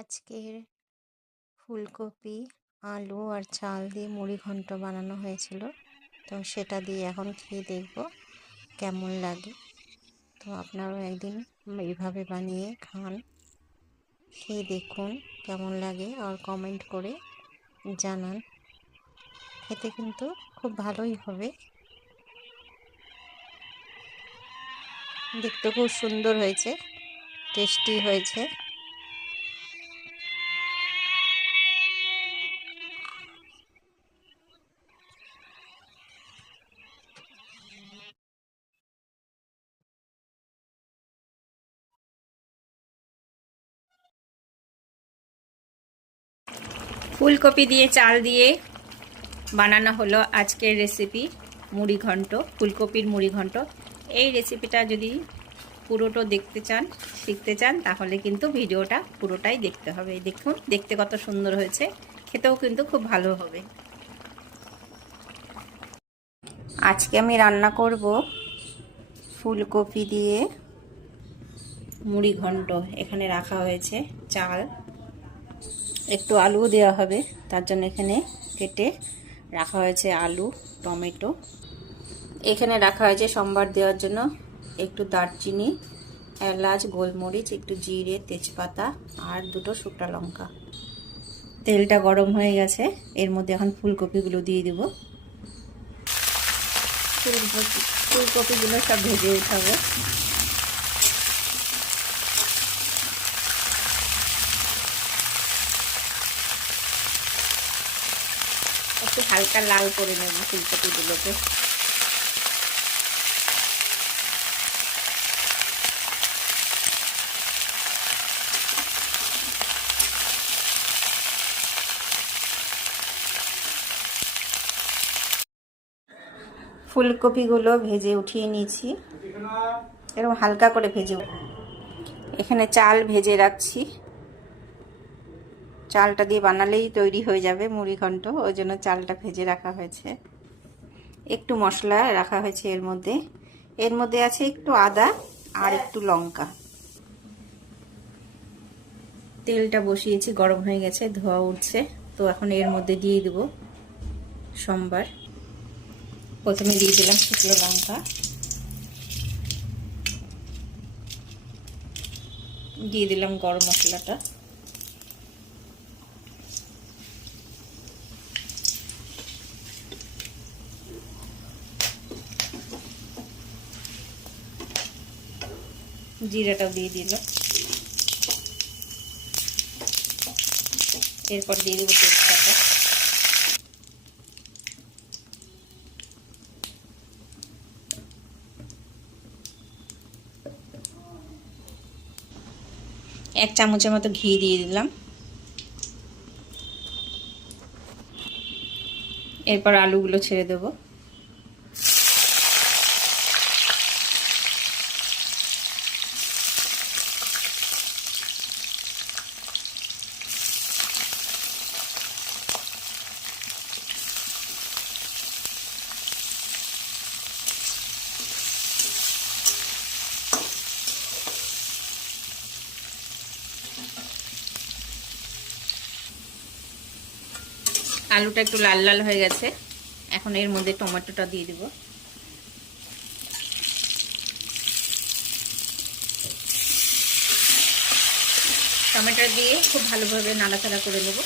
আজকের ফুলকপি, আলু আর চাল দিয়ে মুড়ি ঘন্ট বানানো হয়েছিল। তো সেটা দিয়ে এখন খেয়ে দেখব কেমন লাগে। তো আপনারাও একদিন এইভাবে বানিয়ে খান, খেয়ে দেখুন কেমন লাগে আর কমেন্ট করে জানান। খেতে কিন্তু খুব ভালোই হবে, দেখতে খুব সুন্দর হয়েছে, টেস্টি হয়েছে। ফুলকপি দিয়ে চাল দিয়ে বানানো হলো আজকের রেসিপি মুড়ি ঘন্ট, ফুলকপির মুড়ি ঘন্ট। এই রেসিপিটা যদি পুরোটা দেখতে চান, শিখতে চান, তাহলে কিন্তু ভিডিওটা পুরোটাই দেখতে হবে। দেখুন দেখতে কত সুন্দর হয়েছে, খেতেও কিন্তু খুব ভালো হবে। আজকে আমি রান্না করব ফুলকপি দিয়ে মুড়ি ঘন্ট। এখানে রাখা হয়েছে চাল, একটু আলুও দেওয়া হবে, তার জন্য এখানে কেটে রাখা হয়েছে আলু, টমেটো। এখানে রাখা হয়েছে সম্বার দেওয়ার জন্য একটু দারচিনি, এলাচ, গোলমরিচ, একটু জিরে, তেজপাতা আর দুটো শুকনো লঙ্কা। তেলটা গরম হয়ে গেছে, এর মধ্যে এখন ফুলকপিগুলো দিয়ে দেব। ফুলকপিগুলো সব ভেজে উঠাবো। একটু হালকা লাল করে নেব ফুলকপিগুলোকে। ফুলকপিগুলো ভেজে উঠিয়ে নিয়েছি, এরকম হালকা করে ভেজে। এখানে চাল ভেজে রাখছি, চালটা দিয়ে বানালেই তৈরি হয়ে যাবে মুড়ি ঘন্ট, ওই জন্য চালটা ভেজে রাখা হয়েছে। একটু মশলা রাখা হয়েছে এর মধ্যে আছে একটু আদা আর একটু লঙ্কা। তেলটা বসিয়েছি, গরম হয়ে গেছে, ধোয়া উঠছে। তো এখন এর মধ্যে দিয়ে দেব সম্বার। প্রথমে দিয়ে দিলাম শুকনো লঙ্কা, দিয়ে দিলাম গরম মশলাটা, জিরাটাও দিয়ে দিল। এরপর দিয়ে দেবো তেজপাতা, এক চামচের মতো ঘি দিয়ে দিলাম। এরপর আলুগুলো ছেড়ে দেবো। আলুটা একটু লাল লাল হয়ে গেছে, এখন এর মধ্যে টমেটোটা দিয়ে দিব। টমেটো দিয়ে খুব ভালোভাবে নাড়াচাড়া করে নেব।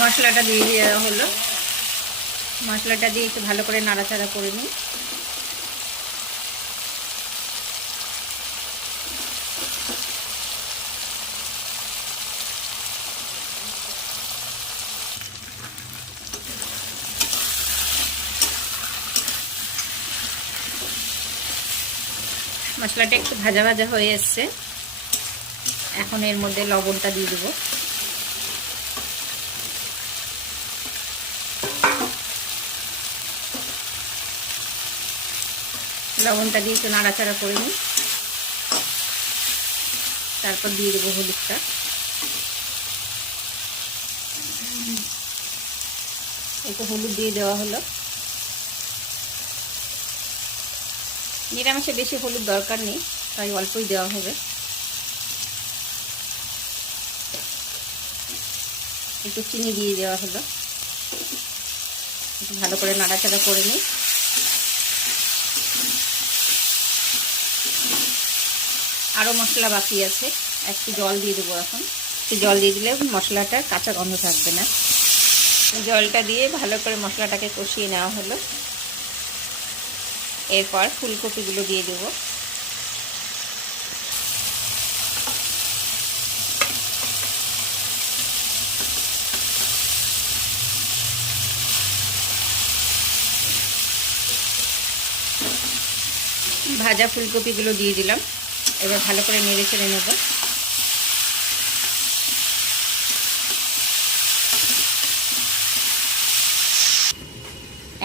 মশলাটা দিয়ে দেওয়া হলো, মশলাটা দিয়ে একটু ভালো করে নাড়াচাড়া করে নিই। মশলাটা একটু ভাজা ভাজা হয়ে এসছে, এখন এর মধ্যে লবণটা দিয়ে দেবো। লবণটা দিয়ে একটু নাড়াচাড়া করে নিই, তারপর দিয়ে দেবো হলুদটা। একটু হলুদ দিয়ে দেওয়া হলো। নিরামিষে বেশি হলুদ দরকার নেই, তাই অল্পই দেওয়া হবে। একটু চিনি দিয়ে দেওয়া হলো, একটু ভালো করে নাড়াচাড়া করে নিই। আরও মশলা বাকি আছে, একটু জল দিয়ে দেবো। এখন একটু জল দিয়ে দিলে মশলাটা কাঁচা গন্ধ থাকবে না। জলটা দিয়ে ভালো করে মশলাটাকে কষিয়ে নেওয়া হলো। এরপর ফুলকপিগুলো দিয়ে দেবো। ভাজা ফুলকপিগুলো দিয়ে দিলাম। এবার ভালো করে নেড়ে চেড়ে নেব।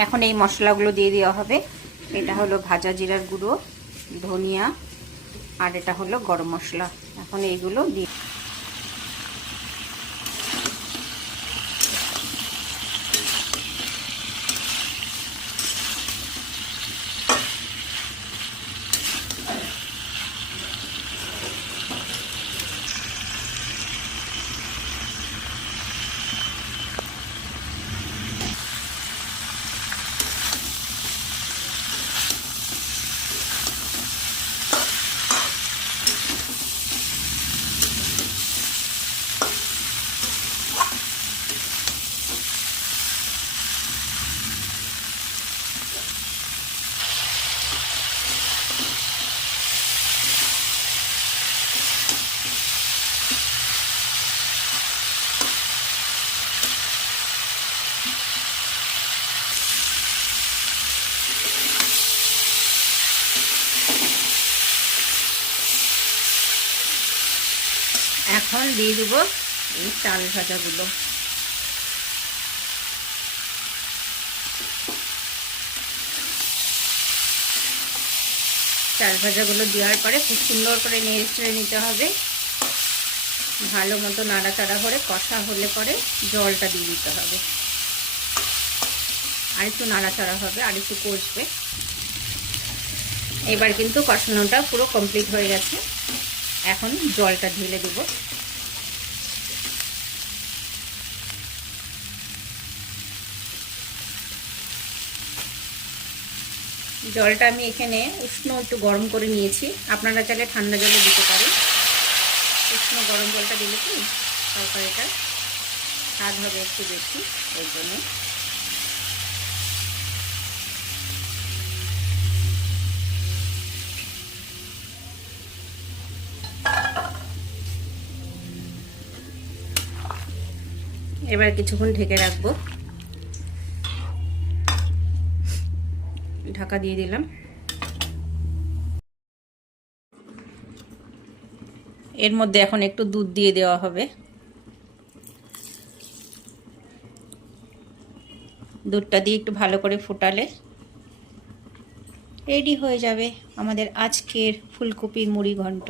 এখন এই মশলাগুলো দিয়ে দেওয়া হবে। এটা হলো ভাজা জিরার গুঁড়ো, ধনিয়া, আর এটা হলো গরম মশলা। এখন এইগুলো দিয়ে এখন দিয়ে দেব এই চাল ভাজাগুলো। চাল ভাজাগুলো দেওয়ার পরে খুব সুন্দর করে নেড়ে চেড়ে নিতে হবে। ভালো মতো নাড়াচাড়া করে কষা হলে পরে জলটা দিয়ে দিতে হবে। আর একটু নাড়াচাড়া হবে, আর একটু কষবে। এবার কিন্তু কষানোটা পুরো কমপ্লিট হয়ে গেছে। এখন জলটা ঢেলে দেব। জলটা আমি এখানে উষ্ণ একটু গরম করে নিয়েছি, আপনারা চাইলে ঠান্ডা জলে দিতে পারেন। উষ্ণ গরম জলটা দিলে কি তরকারিটা স্বাদ হবে একটু বেশি, ওই জন্য। এবার কিছুক্ষণ ঢেকে রাখবো। ঢাকা দিয়ে দিলাম। এর মধ্যে এখন একটু দুধ দিয়ে দেওয়া হবে। দুধটা দিয়ে একটু ভালো করে ফোটালে রেডি হয়ে যাবে আমাদের আজকের ফুলকপির মুড়ি ঘন্ট।